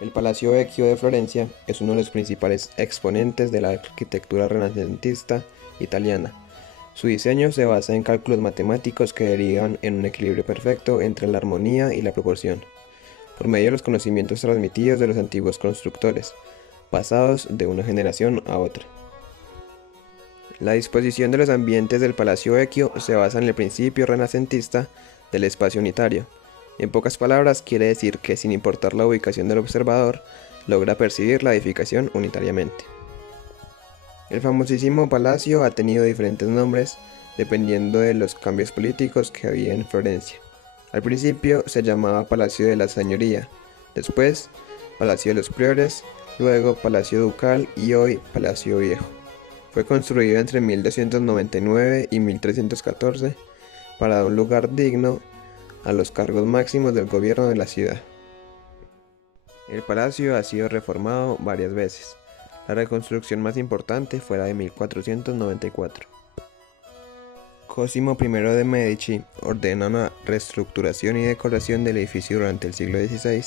El Palacio Vecchio de Florencia es uno de los principales exponentes de la arquitectura renacentista italiana. Su diseño se basa en cálculos matemáticos que derivan en un equilibrio perfecto entre la armonía y la proporción, por medio de los conocimientos transmitidos de los antiguos constructores, pasados de una generación a otra. La disposición de los ambientes del Palacio Vecchio se basa en el principio renacentista del espacio unitario. En pocas palabras, quiere decir que sin importar la ubicación del observador, logra percibir la edificación unitariamente. El famosísimo palacio ha tenido diferentes nombres dependiendo de los cambios políticos que había en Florencia. Al principio se llamaba Palacio de la Señoría, después Palacio de los Priores, luego Palacio Ducal y hoy Palacio Viejo. Fue construido entre 1299 y 1314 para dar un lugar digno a los cargos máximos del gobierno de la ciudad. El palacio ha sido reformado varias veces. La reconstrucción más importante fue la de 1494. Cosimo I de Medici ordena una reestructuración y decoración del edificio durante el siglo XVI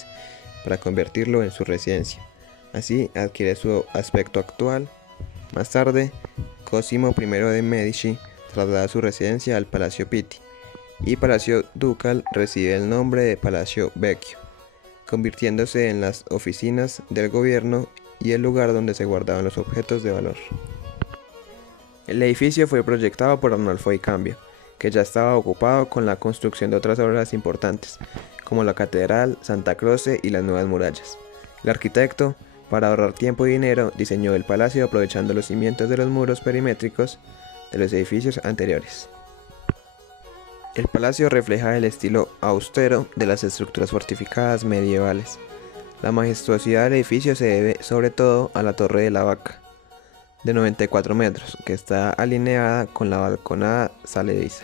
para convertirlo en su residencia. Así adquiere su aspecto actual. Más tarde, Cosimo I de Medici traslada su residencia al Palacio Pitti, y Palacio Ducal recibe el nombre de Palacio Vecchio, convirtiéndose en las oficinas del gobierno y el lugar donde se guardaban los objetos de valor. El edificio fue proyectado por Arnolfo di Cambio, que ya estaba ocupado con la construcción de otras obras importantes, como la Catedral, Santa Croce y las nuevas murallas. El arquitecto, para ahorrar tiempo y dinero, diseñó el palacio aprovechando los cimientos de los muros perimétricos de los edificios anteriores. El palacio refleja el estilo austero de las estructuras fortificadas medievales. La majestuosidad del edificio se debe sobre todo a la Torre de la Vaca, de 94 metros, que está alineada con la balconada salediza.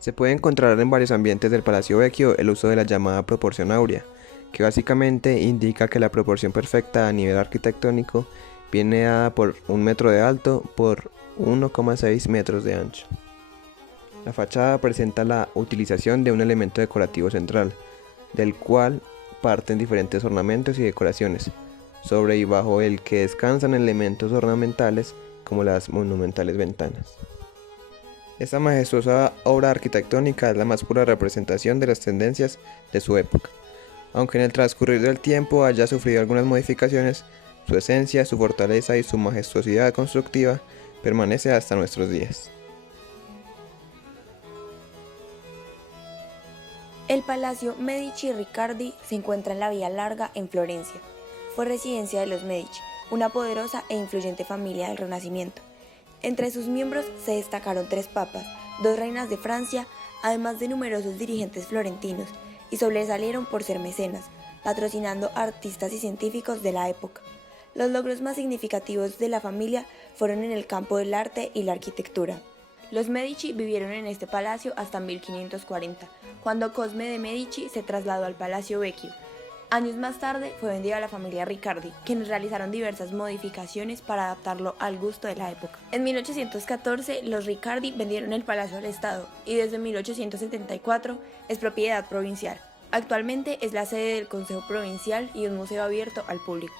Se puede encontrar en varios ambientes del Palacio Vecchio el uso de la llamada proporción áurea, que básicamente indica que la proporción perfecta a nivel arquitectónico viene dada por 1 metro de alto por 1,6 metros de ancho. La fachada presenta la utilización de un elemento decorativo central, del cual parten diferentes ornamentos y decoraciones, sobre y bajo el que descansan elementos ornamentales como las monumentales ventanas. Esta majestuosa obra arquitectónica es la más pura representación de las tendencias de su época. Aunque en el transcurrir del tiempo haya sufrido algunas modificaciones, su esencia, su fortaleza y su majestuosidad constructiva permanece hasta nuestros días. El Palacio Medici Riccardi se encuentra en la Vía Larga en Florencia. Fue residencia de los Medici, una poderosa e influyente familia del Renacimiento. Entre sus miembros se destacaron 3 papas, 2 reinas de Francia, además de numerosos dirigentes florentinos, y sobresalieron por ser mecenas, patrocinando a artistas y científicos de la época. Los logros más significativos de la familia fueron en el campo del arte y la arquitectura. Los Medici vivieron en este palacio hasta 1540, cuando Cosme de Medici se trasladó al Palacio Vecchio. Años más tarde fue vendido a la familia Riccardi, quienes realizaron diversas modificaciones para adaptarlo al gusto de la época. En 1814, los Riccardi vendieron el palacio al Estado y desde 1874 es propiedad provincial. Actualmente es la sede del Consejo Provincial y un museo abierto al público.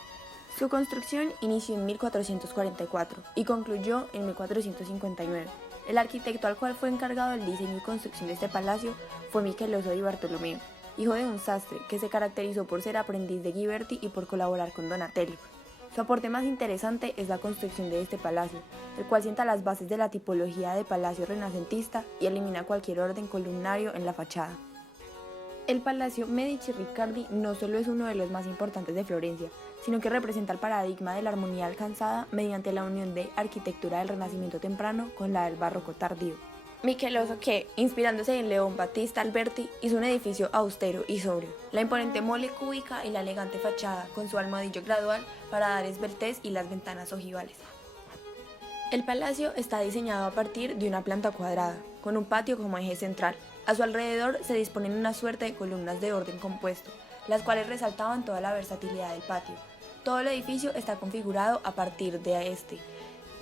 Su construcción inició en 1444 y concluyó en 1459. El arquitecto al cual fue encargado el diseño y construcción de este palacio fue Micheloso di Bartolomeo, hijo de un sastre que se caracterizó por ser aprendiz de Ghiberti y por colaborar con Donatello. Su aporte más interesante es la construcción de este palacio, el cual sienta las bases de la tipología de palacio renacentista y elimina cualquier orden columnario en la fachada. El Palacio Medici Riccardi no solo es uno de los más importantes de Florencia, sino que representa el paradigma de la armonía alcanzada mediante la unión de arquitectura del Renacimiento temprano con la del Barroco tardío. Micheloso que, inspirándose en León Battista Alberti, hizo un edificio austero y sobrio, la imponente mole cúbica y la elegante fachada con su almohadillo gradual para dar esbeltez y las ventanas ojivales. El palacio está diseñado a partir de una planta cuadrada, con un patio como eje central. A su alrededor se disponen una suerte de columnas de orden compuesto, las cuales resaltaban toda la versatilidad del patio. Todo el edificio está configurado a partir de este,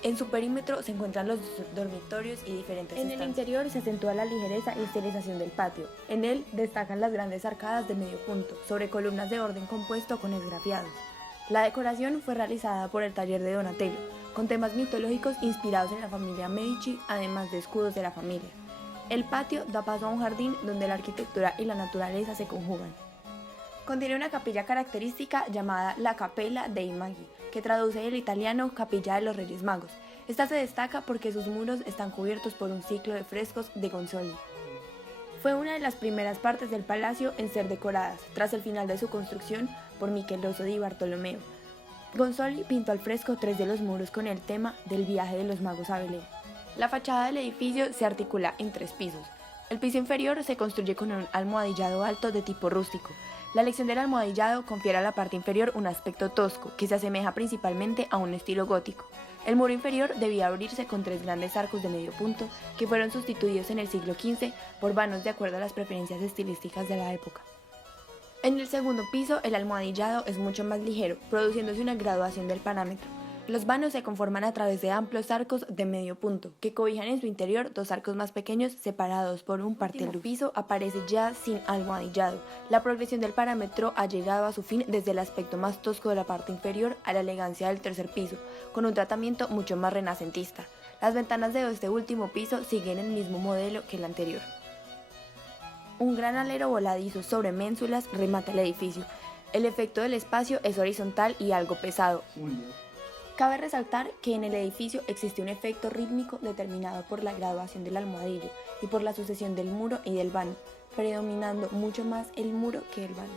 En su perímetro se encuentran los dormitorios y diferentes estancias. En el interior se acentúa la ligereza y estilización del patio. En él destacan las grandes arcadas de medio punto, sobre columnas de orden compuesto con esgrafiados. La decoración fue realizada por el taller de Donatello, con temas mitológicos inspirados en la familia Medici, además de escudos de la familia. El patio da paso a un jardín donde la arquitectura y la naturaleza se conjugan. Contiene una capilla característica llamada la Cappella dei Magi, que traduce del italiano Capilla de los Reyes Magos. Esta se destaca porque sus muros están cubiertos por un ciclo de frescos de Gonzoli. Fue una de las primeras partes del palacio en ser decoradas, tras el final de su construcción por Michelozzo di Bartolomeo. Gonzoli pintó al fresco 3 de los muros con el tema del viaje de los magos a Belén. La fachada del edificio se articula en 3 pisos. El piso inferior se construye con un almohadillado alto de tipo rústico. La elección del almohadillado confiere a la parte inferior un aspecto tosco, que se asemeja principalmente a un estilo gótico. El muro inferior debía abrirse con 3 grandes arcos de medio punto, que fueron sustituidos en el siglo XV por vanos de acuerdo a las preferencias estilísticas de la época. En el segundo piso, el almohadillado es mucho más ligero, produciéndose una graduación del parámetro. Los vanos se conforman a través de amplios arcos de medio punto, que cobijan en su interior 2 arcos más pequeños separados por un parteluz. El piso aparece ya sin almohadillado. La progresión del parámetro ha llegado a su fin desde el aspecto más tosco de la parte inferior a la elegancia del tercer piso, con un tratamiento mucho más renacentista. Las ventanas de este último piso siguen el mismo modelo que el anterior. Un gran alero voladizo sobre ménsulas remata el edificio. El efecto del espacio es horizontal y algo pesado. Cabe resaltar que en el edificio existe un efecto rítmico determinado por la graduación del almohadillo y por la sucesión del muro y del vano, predominando mucho más el muro que el vano.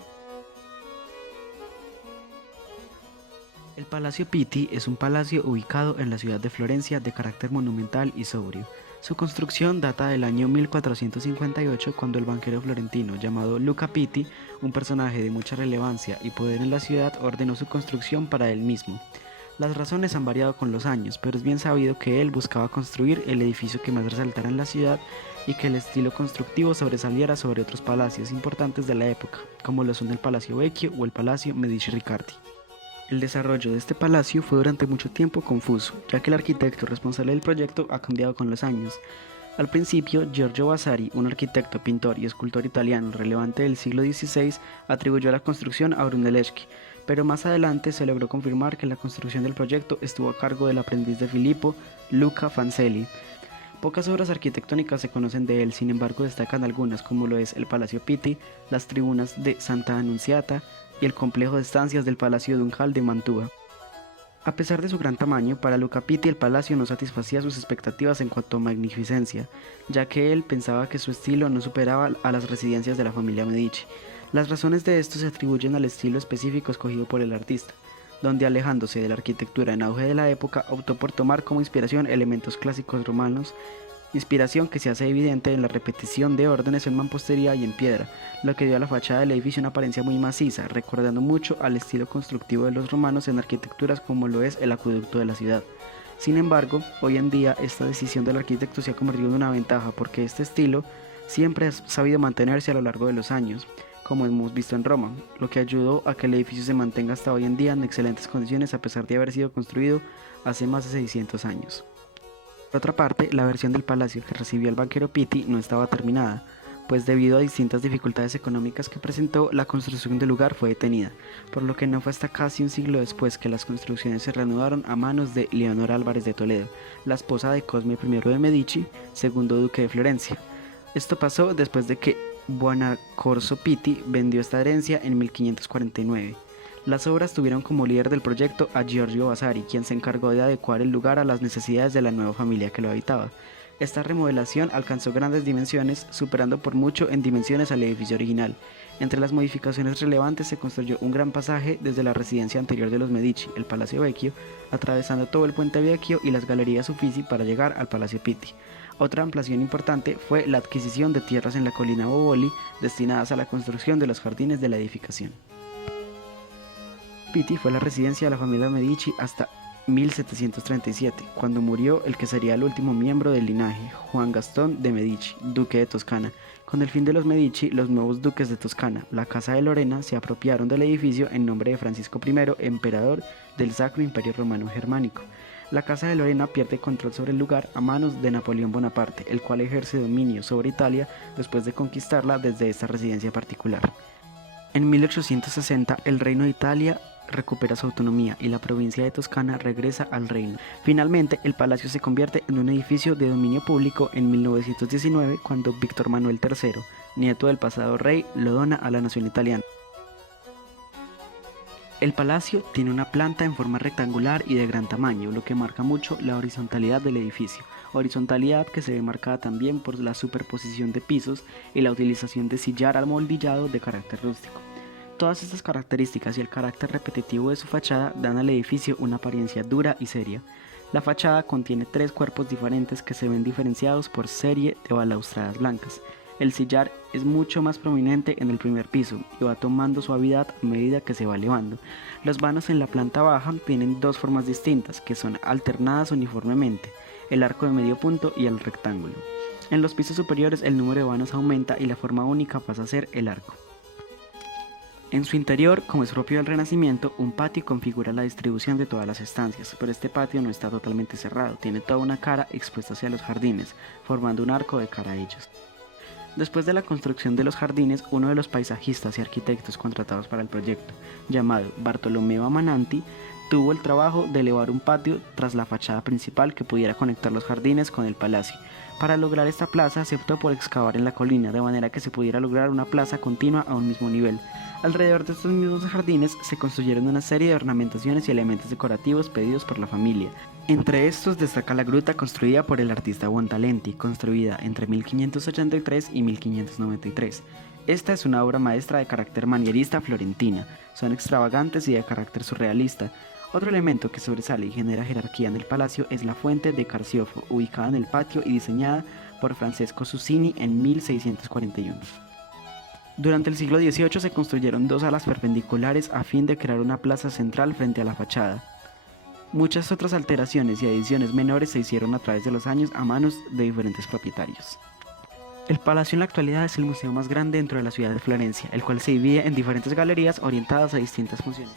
El Palacio Pitti es un palacio ubicado en la ciudad de Florencia de carácter monumental y sobrio. Su construcción data del año 1458, cuando el banquero florentino llamado Luca Pitti, un personaje de mucha relevancia y poder en la ciudad, ordenó su construcción para él mismo. Las razones han variado con los años, pero es bien sabido que él buscaba construir el edificio que más resaltara en la ciudad y que el estilo constructivo sobresaliera sobre otros palacios importantes de la época, como lo son el Palacio Vecchio o el Palacio Medici Riccardi. El desarrollo de este palacio fue durante mucho tiempo confuso, ya que el arquitecto responsable del proyecto ha cambiado con los años. Al principio, Giorgio Vasari, un arquitecto, pintor y escultor italiano relevante del siglo XVI, atribuyó la construcción a Brunelleschi, pero más adelante se logró confirmar que la construcción del proyecto estuvo a cargo del aprendiz de Filippo, Luca Fancelli. Pocas obras arquitectónicas se conocen de él, sin embargo destacan algunas, como lo es el Palacio Pitti, las tribunas de Santa Annunziata y el complejo de estancias del Palacio Ducal de Mantua. A pesar de su gran tamaño, para Luca Pitti el palacio no satisfacía sus expectativas en cuanto a magnificencia, ya que él pensaba que su estilo no superaba a las residencias de la familia Medici. Las razones de esto se atribuyen al estilo específico escogido por el artista, donde alejándose de la arquitectura en auge de la época, optó por tomar como inspiración elementos clásicos romanos, inspiración que se hace evidente en la repetición de órdenes en mampostería y en piedra, lo que dio a la fachada del edificio una apariencia muy maciza, recordando mucho al estilo constructivo de los romanos en arquitecturas como lo es el acueducto de la ciudad. Sin embargo, hoy en día esta decisión del arquitecto se ha convertido en una ventaja porque este estilo siempre ha sabido mantenerse a lo largo de los años, como hemos visto en Roma, lo que ayudó a que el edificio se mantenga hasta hoy en día en excelentes condiciones a pesar de haber sido construido hace más de 600 años. Por otra parte, la versión del palacio que recibió el banquero Pitti no estaba terminada, pues debido a distintas dificultades económicas que presentó, la construcción del lugar fue detenida, por lo que no fue hasta casi un siglo después que las construcciones se reanudaron a manos de Leonor Álvarez de Toledo, la esposa de Cosme I de Medici, segundo duque de Florencia. Esto pasó después de que Buonaccorso Pitti vendió esta herencia en 1549. Las obras tuvieron como líder del proyecto a Giorgio Vasari, quien se encargó de adecuar el lugar a las necesidades de la nueva familia que lo habitaba. Esta remodelación alcanzó grandes dimensiones, superando por mucho en dimensiones al edificio original. Entre las modificaciones relevantes se construyó un gran pasaje desde la residencia anterior de los Medici, el Palacio Vecchio, atravesando todo el Puente Vecchio y las Galerías Uffizi para llegar al Palacio Pitti. Otra ampliación importante fue la adquisición de tierras en la colina Boboli destinadas a la construcción de los jardines de la edificación. Pitti fue la residencia de la familia Medici hasta 1737, cuando murió el que sería el último miembro del linaje, Juan Gastón de Medici, duque de Toscana. Con el fin de los Medici, los nuevos duques de Toscana, la Casa de Lorena, se apropiaron del edificio en nombre de Francisco I, emperador del Sacro Imperio Romano Germánico. La Casa de Lorena pierde control sobre el lugar a manos de Napoleón Bonaparte, el cual ejerce dominio sobre Italia después de conquistarla desde esta residencia particular. En 1860, el Reino de Italia recupera su autonomía y la provincia de Toscana regresa al reino. Finalmente, el palacio se convierte en un edificio de dominio público en 1919 cuando Víctor Manuel III, nieto del pasado rey, lo dona a la nación italiana. El palacio tiene una planta en forma rectangular y de gran tamaño, lo que marca mucho la horizontalidad del edificio, horizontalidad que se ve marcada también por la superposición de pisos y la utilización de sillar almohadillado de carácter rústico. Todas estas características y el carácter repetitivo de su fachada dan al edificio una apariencia dura y seria. La fachada contiene 3 cuerpos diferentes que se ven diferenciados por serie de balaustradas blancas. El sillar es mucho más prominente en el primer piso y va tomando suavidad a medida que se va elevando. Los vanos en la planta baja tienen 2 formas distintas que son alternadas uniformemente, el arco de medio punto y el rectángulo. En los pisos superiores el número de vanos aumenta y la forma única pasa a ser el arco. En su interior, como es propio del Renacimiento, un patio configura la distribución de todas las estancias, pero este patio no está totalmente cerrado, tiene toda una cara expuesta hacia los jardines, formando un arco de cara a ellos. Después de la construcción de los jardines, uno de los paisajistas y arquitectos contratados para el proyecto, llamado Bartolomeo Amananti, tuvo el trabajo de elevar un patio tras la fachada principal que pudiera conectar los jardines con el palacio. Para lograr esta plaza se optó por excavar en la colina, de manera que se pudiera lograr una plaza continua a un mismo nivel. Alrededor de estos mismos jardines se construyeron una serie de ornamentaciones y elementos decorativos pedidos por la familia. Entre estos destaca la gruta construida por el artista Buontalenti, construida entre 1583 y 1593. Esta es una obra maestra de carácter manierista florentina, son extravagantes y de carácter surrealista. Otro elemento que sobresale y genera jerarquía en el palacio es la fuente de Carciofo, ubicada en el patio y diseñada por Francesco Susini en 1641. Durante el siglo XVIII se construyeron 2 alas perpendiculares a fin de crear una plaza central frente a la fachada. Muchas otras alteraciones y adiciones menores se hicieron a través de los años a manos de diferentes propietarios. El palacio en la actualidad es el museo más grande dentro de la ciudad de Florencia, el cual se divide en diferentes galerías orientadas a distintas funciones.